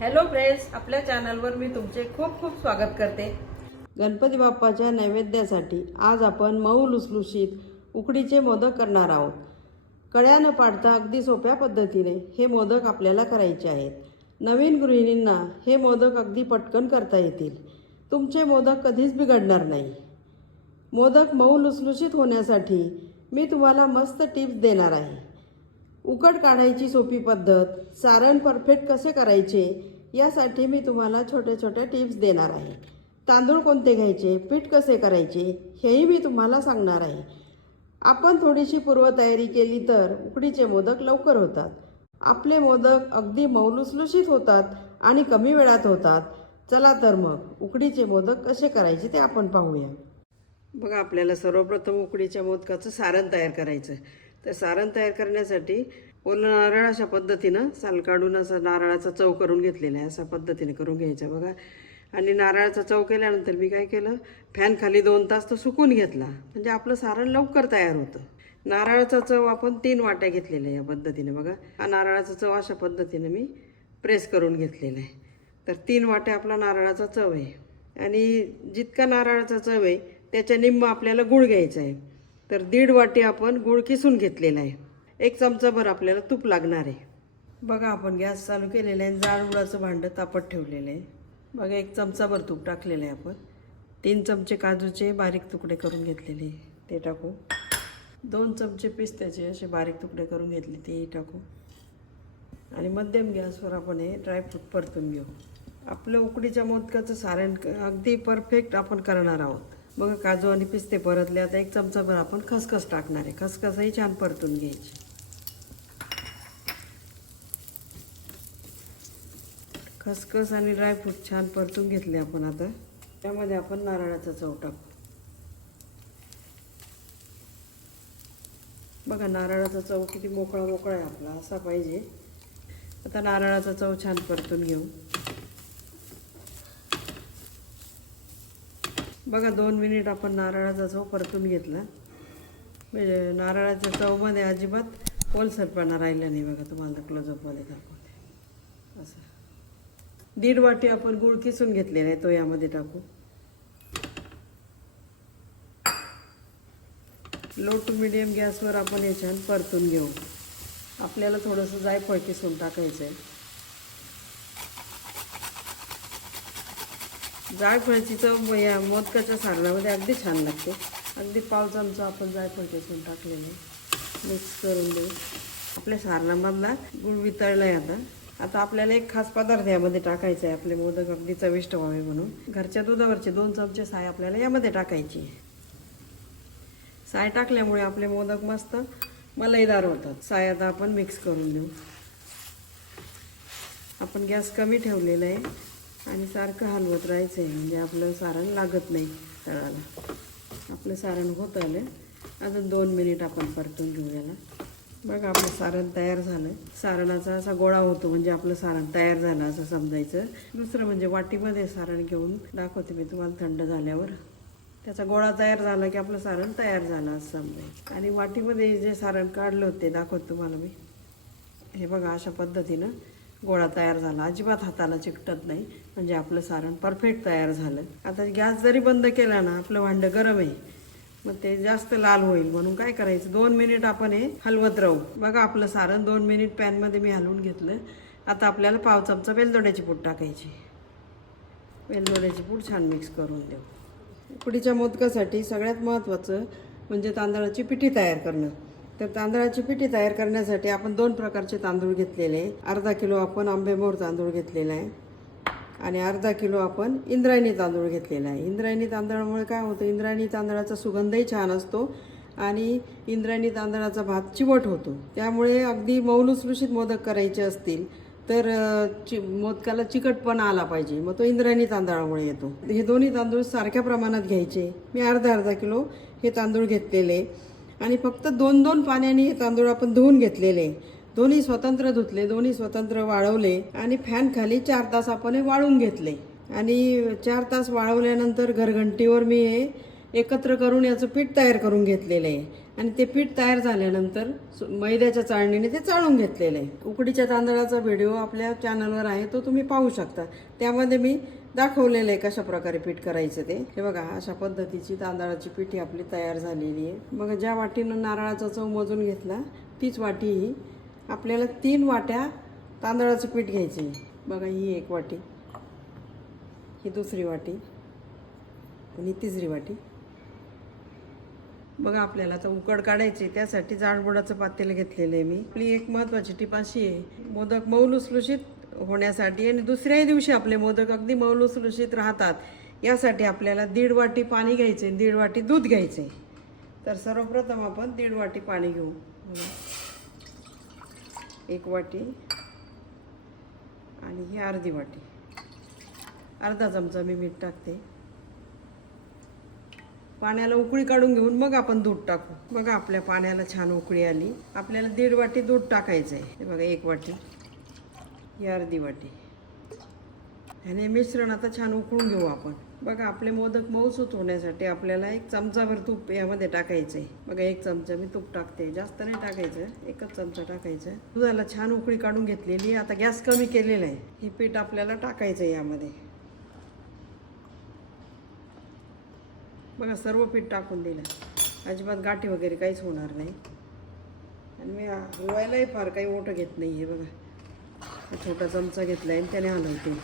Hello friends, आपल्या चॅनलवर मी तुमचे खूप खूप स्वागत करते। गणपती बाप्पाच्या नैवेद्यासाठी आज आपण मऊ लुसलुशीत उकडीचे मोदक करणार आहोत। कड्या न पाडता अगदी सोप्या पद्धतीने हे मोदक आपल्याला करायचे आहेत। नवीन गृहिणींना हे मोदक अगदी पटकन करता येतील। तुमचे मोदक कधीच बिघडणार नाही। मोदक मऊ लुसलुशीत होण्यासाठी मी तुम्हाला मस्त टिप्स देणार आहे। उकड काढायची सोपी पद्धत, सारण परफेक्ट कसे करायचे यासाठी मी तुम्हाला छोट्या छोट्या टिप्स देणार आहे। तांदूळ कोणते घ्यायचे, पीठ कसे करायचे हेही मी तुम्हाला सांगणार आहे। आपण थोडीशी पूर्वतयारी केली तर उकडीचे मोदक लवकर होतात। आपले मोदक अगदी मऊ लुसलुशीत होतात आणि कमी वेळात होतात। चला तर मग उकडीचे मोदक कसे करायचे ते आपण पाहूया। बघा, आपल्याला सर्वप्रथम उकडीच्या मोदकाचं सारण तयार करायचं। तर सारण तयार करण्यासाठी ओलं नारळ अशा पद्धतीनं साल काढून असा नारळाचा चव करून घेतलेला आहे। अशा पद्धतीने करून घ्यायचा बघा। आणि नारळाचा चव केल्यानंतर मी काय केलं, फॅन खाली 2 तास तो सुकून घेतला, म्हणजे आपलं सारण लवकर तयार होतं। नारळाचा चव आपण 3 वाट्या घेतलेल्या या पद्धतीने बघा। हा नारळाचा चव अशा पद्धतीने मी प्रेस करून घेतलेला आहे। तर 3 वाट्या आपला नारळाचा चव आहे। आणि जितका नारळाचा चव आहे त्याच्या निम्म आपल्याला गूळ घ्यायचा आहे। तर 1.5 वाटी आपण गूळ किसून घेतलेला आहे। 1 चमचाभर आपल्याला तूप लागणार आहे। बघा, आपण गॅस चालू केलेला आहे, जाड गुळाचं भांडं तापत ठेवलेलं आहे। बघा, 1 चमचाभर तूप टाकलेलं आहे आपण। 3 चमचे काजूचे बारीक तुकडे करून घेतलेले ते टाकू। 2 चमचे पिस्त्याचे असे बारीक तुकडे करून घेतले तेही टाकू। आणि मध्यम गॅसवर आपण हे ड्रायफ्रूट परतून घेऊ। आपलं उकडीच्या मोदकाचं सारण अगदी परफेक्ट आपण करणार आहोत। बघा, काजू आणि पिस्ते परतले। आता 1 चमचाभर आपण खसखस टाकणार आहे। खसखसही छान परतून घ्यायची। खसखस आणि ड्रायफ्रूट छान परतून घेतले आपण। आता त्यामध्ये आपण नारळाचा चव टाकू। बघा, नारळाचा चव किती मोकळा मोकळा आहे आपला, असा पाहिजे। आता नारळाचा चव छान परतून घेऊ। बघा, 2 मिनिट आपण नारळाचा चव परतून घेतला। म्हणजे नारळाच्या चवमध्ये अजिबात ओलसरपणा राहिला नाही। बघा, तुम्हाला क्लोजअपमध्ये दाखवते असं। 1.5 वाटी आपण गूळ किसून घेतलेला आहे तो यामध्ये टाकू। लो टू मिडियम गॅसवर आपण हे छान परतून घेऊ। आपल्याला थोडंसं जायफळ किसून टाकायचं आहे। जायफळाची चव या मोदकाच्या सारणामध्ये अगदी छान लागते। अगदी 1/2 चमचा आपण जायफळ किसून टाकलेलं आहे। मिक्स करून देऊ। आपल्या सारणामधला गूळ वितळला आहे। आता आपल्याला एक खास पदार्थ यामध्ये टाकायचा आहे, आपले मोदक अगदी चविष्ट व्हावे म्हणून। घरच्या दुधावरचे 2 चमचे साय आपल्याला यामध्ये टाकायची। साय टाकल्यामुळे आपले मोदक मस्त मलईदार होतात। साय आता आपण मिक्स करून देऊ। आपण गॅस कमी ठेवलेला आहे आणि सारखं हलवत राहायचं आहे, म्हणजे आपलं सारण लागत नाही तळाला। आपलं सारण होत आलं। अजून 2 मिनिट आपण परतून घेऊ याला। बघा, आपलं सारण तयार झालं। सारणाचा असा गोळा होतो म्हणजे आपलं सारण तयार झालं असं समजायचं। दुसरं म्हणजे वाटीमध्ये सारण घेऊन दाखवते मी तुम्हाला थंड झाल्यावर। त्याचा गोळा तयार झाला की आपलं सारण तयार झालं असं समजायचं। आणि वाटीमध्ये जे सारण काढलं होते दाखवते तुम्हाला मी। हे बघा, अशा पद्धतीनं गोळा तयार झाला, अजिबात हाताला चिकटत नाही, म्हणजे आपलं सारण परफेक्ट तयार झालं। आता गॅस जरी बंद केला ना, आपलं भांडं गरम आहे, मग ते जास्त लाल होईल म्हणून काय करायचं, 2 मिनिट आपण हे हलवत राहू। बघा, आपलं सारण 2 मिनिट पॅनमध्ये मी हलवून घेतलं। आता आपल्याला 1/2 चमचा वेलदोड्याची पूड टाकायची। वेलदोड्याची पूड छान मिक्स करून देऊ। उकडीच्या मोदकासाठी सगळ्यात महत्त्वाचं म्हणजे तांदळाची पिठी तयार करणं। तर तांदळाची पिठी तयार करण्यासाठी आपण 2 प्रकारचे तांदूळ घेतलेले आहे। अर्धा किलो आपण आंबेमोहर तांदूळ घेतलेला आहे आणि अर्धा किलो आपण इंद्रायणी तांदूळ घेतलेला आहे। इंद्रायणी तांदळामुळे काय होतं, इंद्रायणी तांदळाचा सुगंधही छान असतो आणि इंद्रायणी तांदळाचा भात चिवट होतो। त्यामुळे अगदी मऊ लुसलुशीत मोदक करायचे असतील तर मोदकाला चिकटपणा आला पाहिजे, मग तो इंद्रायणी तांदळामुळे येतो। हे दोन्ही तांदूळ सारख्या प्रमाणात घ्यायचे। मी अर्धा किलो हे तांदूळ घेतलेले आणि फक्त 2-2 पाण्याने हे तांदूळ आपण धुवून घेतलेले। दोन्ही स्वतंत्र धुतले, दोन्ही स्वतंत्र वाळवले आणि फॅन खाली 4 तास आपण हे वाळून घेतले। आणि 4 तास वाळवल्यानंतर घरघंटीवर मी हे एकत्र करून याचं पीठ तयार करून घेतलेलं आहे। आणि ते पीठ तयार झाल्यानंतर मैद्याच्या चाळणीने ते चाळून घेतलेलं आहे. उकडीच्या तांदळाचा व्हिडिओ आपल्या चॅनलवर आहे, तो तुम्ही पाहू शकता. त्यामध्ये मी दाखवलेलं आहे कशा प्रकारे पीठ करायचं ते. हे बघा, अशा पद्धतीची तांदळाची पिठी आपली तयार झालेली आहे. मग ज्या वाटीनं नारळाचा चव मोजून घेतला तीच वाटी ही आपल्याला 3 वाट्या तांदळाचं पीठ घ्यायचं आहे. बघा, ही 1 वाटी, ही दुसरी वाटी आणि तिसरी वाटी. बघा, आपल्याला आता उकड काढायची, त्यासाठी जाडबुडाचं पातेलं घेतलेलं आहे मी. आपली एक महत्त्वाची टीप अशी आहे, मोदक मऊ लुसलुशीत होण्यासाठी आणि दुसऱ्याही दिवशी आपले मोदक अगदी मऊ लुसलुशीत राहतात, यासाठी आपल्याला 1.5 वाटी पाणी घ्यायचे, 1.5 वाटी दूध घ्यायचे. तर सर्वप्रथम आपण 1.5 वाटी पाणी घेऊ. 1 वाटी आणि ही अर्धी वाटी, अर्धा चमचा मी मीठ टाकते. पाण्याला उकळी काढून घेऊन मग आपण दूध टाकू. बघा, आपल्या पाण्याला छान उकळी आली. आपल्याला 1.5 वाटी दूध टाकायचं आहे. हे बघा, 1 वाटी, ही अर्धी वाटी. आणि हे मिश्रण आता छान उकळून घेऊ आपण. बघा, आपले मोदक मऊसूत होण्यासाठी आपल्याला 1 चमचाभर तूप यामध्ये टाकायचं आहे. बघा, 1 चमचा मी तूप टाकते, जास्त नाही टाकायचं, 1च चमचा टाकायचं. दुधाला छान उकळी काढून घेतलेली. आता गॅस कमी केलेला आहे. हे पीठ आपल्याला टाकायचं आहे यामध्ये. बघा, सर्व पीठ टाकून दिलं, अजिबात गाठी वगैरे काहीच होणार नाही. आणि मी हलवायलाही फार काही मोठं घेत नाही आहे. बघा, छोटा चमचा घेतला आहे आणि त्याने हलवते.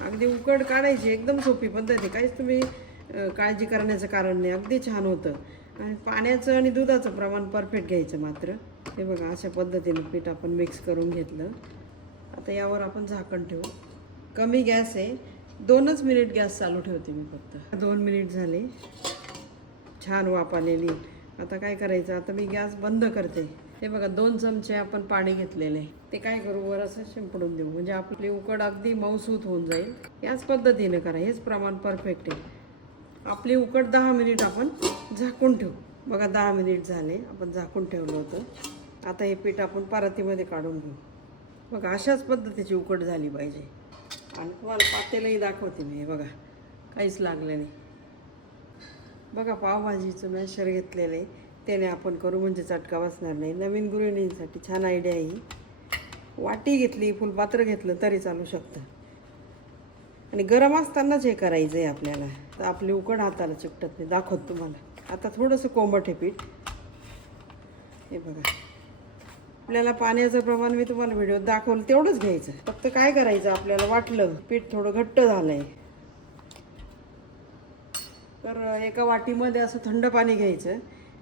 अगदी उकड काढायची, एकदम सोपी पद्धत आहे, काहीच तुम्ही काळजी करण्याचं कारण नाही, अगदी छान होतं. आणि पाण्याचं आणि दुधाचं प्रमाण परफेक्ट घ्यायचं मात्र. हे बघा, अशा पद्धतीने पीठ आपण मिक्स करून घेतलं. आता यावर आपण झाकण ठेवू. कमी गॅस आहे, 2च मिनिट गॅस चालू ठेवते मी फक्त. 2 मिनिट झाले, छान वाफ आलेली. आता काय करायचं, आता मी गॅस बंद करते. हे बघा, 2 चमचे आपण पाणी घेतलेले, ते काय करू, वर असं शिंपडून देऊ, म्हणजे आपली उकड अगदी मऊसूत होऊन जाईल. याच पद्धतीने करा, हेच प्रमाण परफेक्ट आहे. आपली उकड 10 मिनिट आपण झाकून ठेवू. बघा, 10 मिनिट झाले, आपण झाकून ठेवलं होतं. आता हे पीठ आपण परातीमध्ये काढून घेऊ. बघा, अशाच पद्धतीची उकड झाली पाहिजे. आणि तुम्हाला पातेलंही दाखवते मी. हे बघा, काहीच लागलं नाही. बघा, पावभाजीचं मॅशर घेतलेलं आहे, त्याने आपण करू म्हणजे चटका बसणार नाही. नवीन गृहिणींसाठी छान आयडिया आहे ही. वाटी घेतली, फुलपात्र घेतलं तरी चालू शकतं. आणि गरम असतानाच हे करायचं आहे आपल्याला, तर आपली उकड हाताला चिकटत नाही. दाखवत तुम्हाला. आता थोडंसं कोंबट हे पीठ. हे बघा, आपल्याला पाण्याचं प्रमाण मी तुम्हाला व्हिडिओत दाखवलं तेवढंच घ्यायचं. फक्त काय करायचं, आपल्याला वाटलं पीठ थोडं घट्ट झालं आहे तर एका वाटीमध्ये असं थंड पाणी घ्यायचं.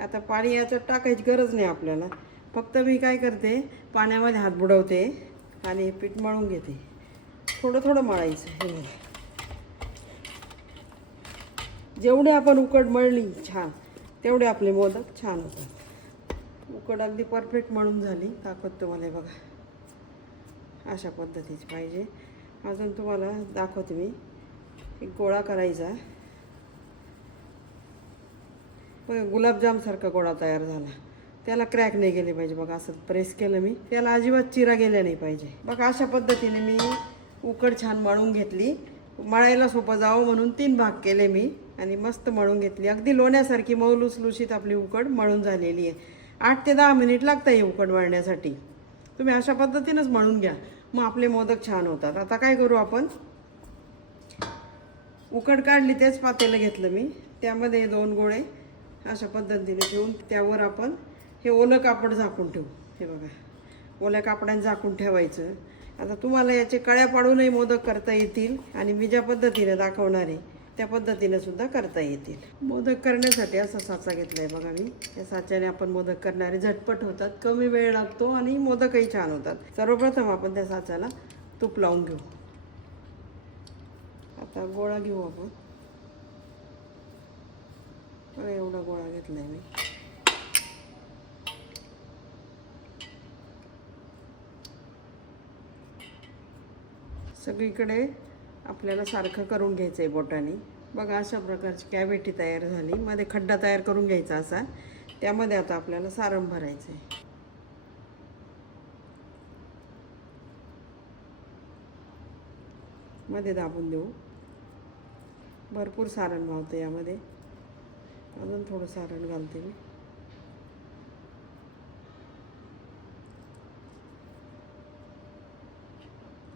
आता पाणी याच्यात टाकायची गरज नाही आपल्याला. फक्त मी काय करते, पाण्यामध्ये हात बुडवते आणि पीठ मळून घेते. थोडं थोडं मळायचं. हे बघा, जेवढे आपण उकड मळली छान, तेवढे आपले मोदक छान होतात. उकड अगदी परफेक्ट मळून झाली. दाखवतो मला. बघा, अशा पद्धतीची पाहिजे. अजून तुम्हाला दाखवते मी. एक गोळा करायचा. बघा, गुलाबजामसारखा गोळा तयार झाला. त्याला क्रॅक नाही गेले पाहिजे. बघा, असं प्रेस केलं मी, त्याला अजिबात चिरा गेल्या नाही पाहिजे. बघा, अशा पद्धतीने मी उकड छान मळून घेतली. मळायला सोपं जावं म्हणून 3 भाग केले मी आणि मस्त मळून घेतली. अगदी लोण्यासारखी मऊ लुसलुशीत आपली उकड मळून झालेली आहे. 8 ते 10 मिनिट लागतं हे उकड मळण्यासाठी. तुम्ही अशा पद्धतीनंच मळून घ्या, मग आपले मोदक छान होतात. आता काय करू आपण, उकड काढली, तेच पातेलं घेतलं मी, त्यामध्ये 2 गोळे अशा पद्धतीने ठेवून त्यावर आपण हे ओलं कापड झाकून ठेवू. हे बघा, ओल्या कापडाने झाकून ठेवायचं. आता तुम्हाला याचे कळ्या पाडूनही मोदक करता येतील आणि मी ज्या पद्धतीने दाखवणार आहे त्या पद्धतीने सुद्धा करता येतील. मोदक करण्यासाठी असा साचा घेतला आहे बघा मी. या साच्याने आपण मोदक करणारे झटपट होतात, कमी वेळ लागतो आणि मोदकही छान होतात. सर्वप्रथम आपण त्या साच्याला तूप लावून घेऊ. आता गोळा घेऊ आपण. बघा, एवढा गोळा घेतला आहे मी. सगळीकडे आपल्याला सारखं करून घ्यायचं आहे बोटाने. बघा, अशा प्रकारची कॅव्हिटी तयार झाली. मध्ये खड्डा तयार करून घ्यायचा असा. त्यामध्ये आता आपल्याला सारण भरायचं आहे. मध्ये दाबून देऊ. भरपूर सारण मावतं यामध्ये. अजून थोडं सारण घालते मी.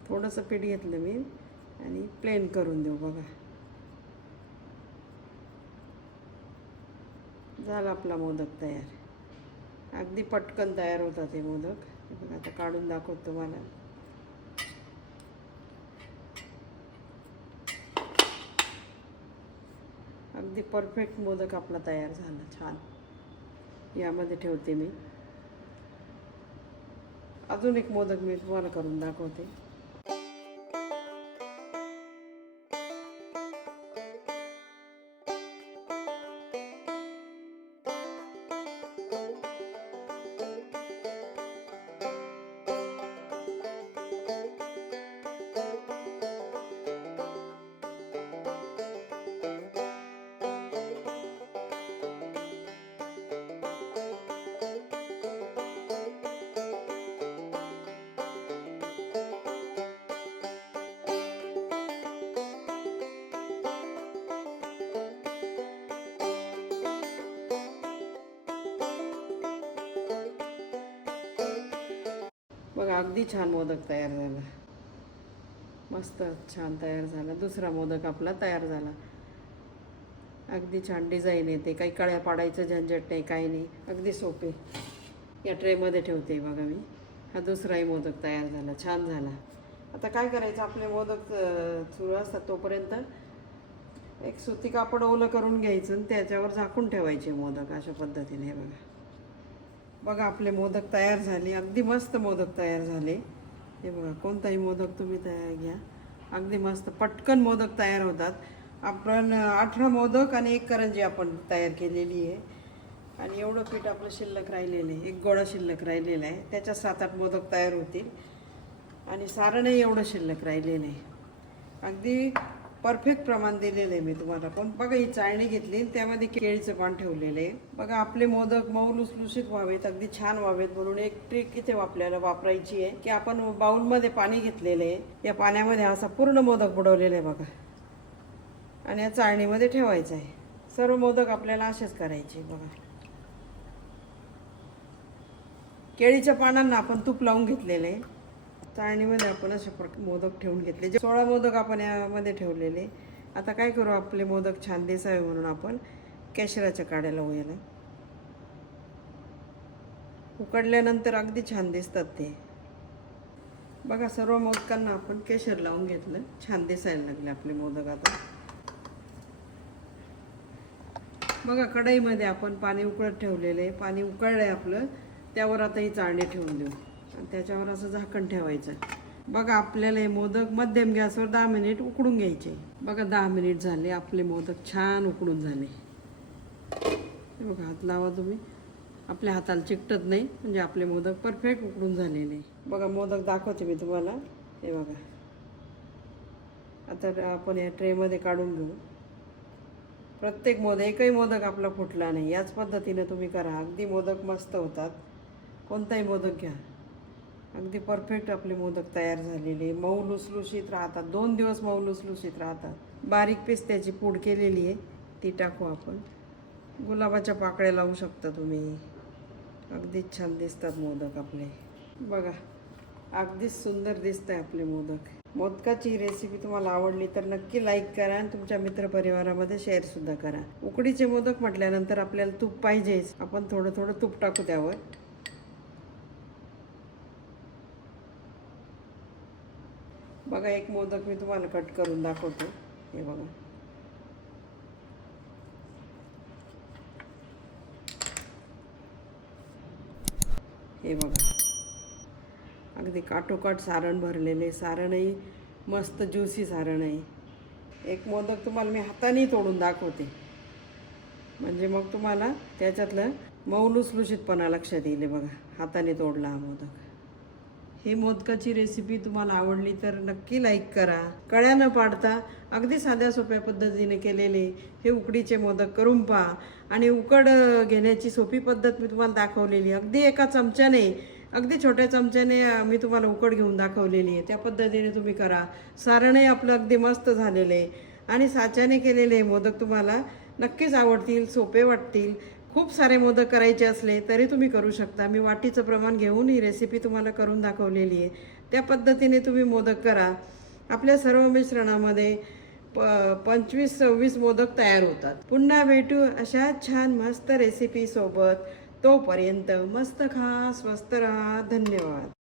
थोडंसं पीठ घेतलं मी आणि प्लेन करून देऊ. बघा झाला आपला मोदक तयार. अगदी पटकन तयार होतात हे मोदक. बघा आता काढून दाखवतो तुम्हाला. अगदी परफेक्ट मोदक आपला तयार झाला. छान. यामध्ये ठेवते मी. अजून एक मोदक मी तुम्हाला करून दाखवते. बघा अगदी छान मोदक तयार झाला. मस्त छान तयार झाला. दुसरा मोदक आपला तयार झाला. अगदी छान डिझाईन येते. काही कळ्या पाडायचं झंझट नाही, काही नाही. अगदी सोपे. या ट्रेमध्ये ठेवते बघा मी. हा दुसराही मोदक तयार झाला. छान झाला. आता काय करायचं, आपले मोदक सुरू असतात तोपर्यंत एक सुती कापड ओलं करून घ्यायचं आणि त्याच्यावर झाकून ठेवायचे मोदक. अशा पद्धतीने बघा. बघा आपले मोदक तयार झाले. अगदी मस्त मोदक तयार झाले. हे बघा, कोणताही मोदक तुम्ही तयार घ्या, अगदी मस्त पटकन मोदक तयार होतात. आपण 18 मोदक आणि 1 करंजी आपण तयार केलेली आहे. आणि एवढं पीठ आपलं शिल्लक राहिलेलं आहे. 1 गोळा शिल्लक राहिलेला आहे. त्याच्यात 7-8 मोदक तयार होतील. आणि सारणही एवढं शिल्लक राहिलेलं आहे. अगदी परफेक्ट प्रमाण दिलेलं आहे मी तुम्हाला. पण बघा ही चाळणी घेतली, त्यामध्ये केळीचं पान ठेवलेलं आहे. बघा आपले मोदक मऊ लुसलुशीत व्हावेत, अगदी छान व्हावेत म्हणून एक ट्रिक इथे आपल्याला वापरायची आहे की आपण बाउलमध्ये पाणी घेतलेलं आहे. या पाण्यामध्ये असा पूर्ण मोदक बुडवलेला आहे बघा. आणि या चाळणीमध्ये ठेवायचं आहे. सर्व मोदक आपल्याला असेच करायचे. बघा केळीच्या पानांना आपण तूप लावून घेतलेलं आहे. चाळणीमध्ये आपण असे मोदक ठेवून घेतले. 16 मोदक आपण यामध्ये ठेवलेले. आता काय करू, आपले मोदक छान दिसावे म्हणून आपण केशराच्या काड्या लावू याला. उकडल्यानंतर अगदी छान दिसतात ते. बघा सर्व मोदकांना आपण केशर लावून घेतलं. छान दिसायला लागले आपले मोदक. आता बघा कढईमध्ये आपण पाणी उकळत ठेवलेलं आहे. पाणी उकळलंय आपलं. त्यावर आता ही चाळणी ठेवून देऊ आणि त्याच्यावर असं झाकण ठेवायचं. बघा आपल्याला हे मोदक मध्यम गॅसवर 10 मिनिट उकडून घ्यायचे. बघा 10 मिनिट झाले. आपले मोदक छान उकडून झाले. हे बघा हात लावा तुम्ही, आपल्या हाताला चिकटत नाही, म्हणजे आपले मोदक परफेक्ट उकडून झालेले. बघा मोदक दाखवते मी तुम्हाला. हे बघा आता आपण या ट्रेमध्ये काढून घेऊ. प्रत्येक मोदक, एकही मोदक आपला फुटला नाही. याच पद्धतीने तुम्ही करा. अगदी मोदक मस्त होतात. कोणताही मोदक घ्या, अगदी परफेक्ट आपले मोदक तयार झालेले. मऊ लुसलुशीत राहतात. 2 दिवस मऊ लुसलुशीत राहतात. बारीक पिस्त्याची पूड केलेली आहे, ती टाकू आपण. गुलाबाच्या पाकळ्या लावू शकता तुम्ही. अगदीच छान दिसतात मोदक आपले. बघा अगदीच सुंदर दिसत आहे आपले मोदक. मोदकाची रेसिपी तुम्हाला आवडली तर नक्की लाईक करा आणि तुमच्या मित्रपरिवारामध्ये शेअरसुद्धा करा. उकडीचे मोदक म्हटल्यानंतर आपल्याला तूप पाहिजेच. आपण थोडं थोडं तूप टाकू त्यावर. बघा एक मोदक मी तुम्हाला कट करून दाखवतो. हे बघा हे बघा अगदी काटोकाट सारण भरलेले. सारणही मस्त ज्युसी सारण आहे. एक मोदक तुम्हाला मी हाताने तोडून दाखवते, म्हणजे मग तुम्हाला त्याच्यातलं मऊ लुसलुशीतपणा लक्षात येईल. बघा हाताने तोडला हा मोदक. ही मोदकाची रेसिपी तुम्हाला आवडली तर नक्की लाईक करा. कळ्या न पाडता अगदी साध्या सोप्या पद्धतीने केलेले हे उकडीचे मोदक करून पहा. आणि उकड घेण्याची सोपी पद्धत मी तुम्हाला दाखवलेली. अगदी एका चमच्याने, अगदी छोट्या चमच्याने मी तुम्हाला उकड घेऊन दाखवलेली आहे. त्या पद्धतीने तुम्ही करा. सारणही आपलं अगदी मस्त झालेलं आहे. आणि साच्याने केलेले मोदक तुम्हाला नक्कीच आवडतील, सोपे वाटतील. खूप सारे मोदक करायचे असले तरी तुम्ही करू शकता. मी वाटीचं प्रमाण घेऊन ही रेसिपी तुम्हाला करून दाखवलेली आहे. त्या पद्धतीने तुम्ही मोदक करा. आपल्या सर्व मिश्रणामध्ये 25-26 मोदक तयार होतात. पुन्हा भेटू अशा छान मस्त रेसिपी सोबत. तोपर्यंत मस्त खा, स्वस्त राहा. धन्यवाद.